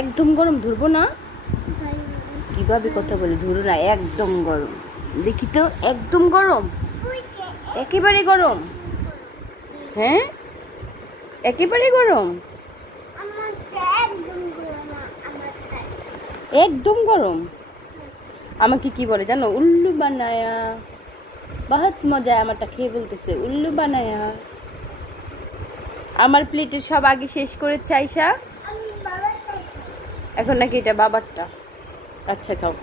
একদম গরম, ধরবো না? কিভাবে কথা বলে? ধরো না, একদম গরম। দেখি তো, একদম গরম, একেবারে গরম। হ্যাঁ, একেবারে গরম, একদম গরম। আমাকে কি বলে জানো? উল্লু বানায়া। বহুত মজা। আমারটা খেয়ে বলতেছে উল্লু বানায়া। আমার প্লেটের সব আগে শেষ করেছে আয়শা। এখন নাকি এটা বাবারটা। আচ্ছা খাও।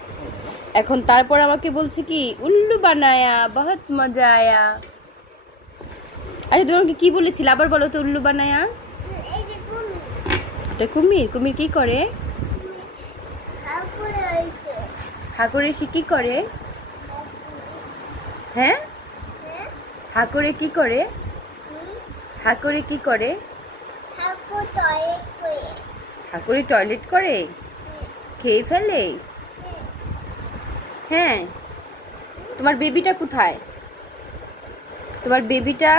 এখন তারপর আমাকে বলছে কি উল্লু বানায়া, বহুত মজা আয়া। আচ্ছা তোমাকে কি বলেছিল আবার বলো তো? উল্লু বানায়া। এটা কুমির। কুমির কি করে? হা করে সে কি করে? হ্যাঁ, হা করে কি করে? হা করে কি করে? হা করে টয়লেট করে, খেয়ে ফেলে। হ্যাঁ, তোমার বেবিটা কোথায়? তোমার বেবিটা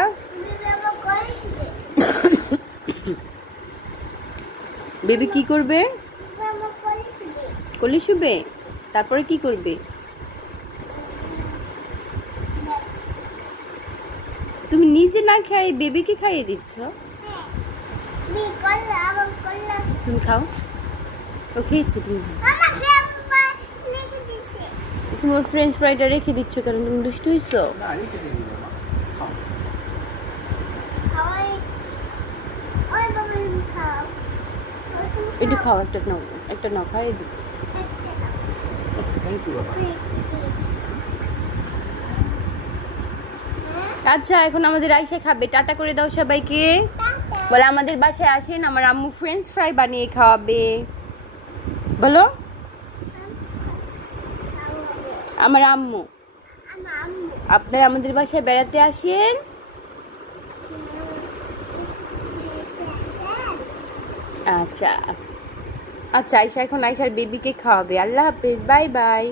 বেবি কি করবে? কোলে শুবে। তারপরে কি করবে? তুমি নিজে না খেয়ে বেবিকে খাইয়ে দিচ্ছ। তুমি খাও। ও খেয়েছে, তুমি তোমার ফ্রেঞ্চ ফ্রাইটা রেখে দিচ্ছ কারণ তুমি দুষ্টু হইছো। একটু খাও, একটা নাও, একটা নাও, খাইয়ে দিই। আচ্ছা এখন আমাদের আয়শা খাবে। টাটা করে দাও সবাইকে। বলে আমাদের বাসায় আসেন, আমার আম্মু ফ্রেঞ্চ ফ্রাই বানিয়ে খাওয়াবে। বলো আমার আম্মু। আপনারা আমাদের বাসায় বেড়াতে আসেন। আচ্ছা আচ্ছা, আয়শা এখন আয়শার বেবিকে খাওয়াবে। আল্লাহ হাফেজ, বাই বাই।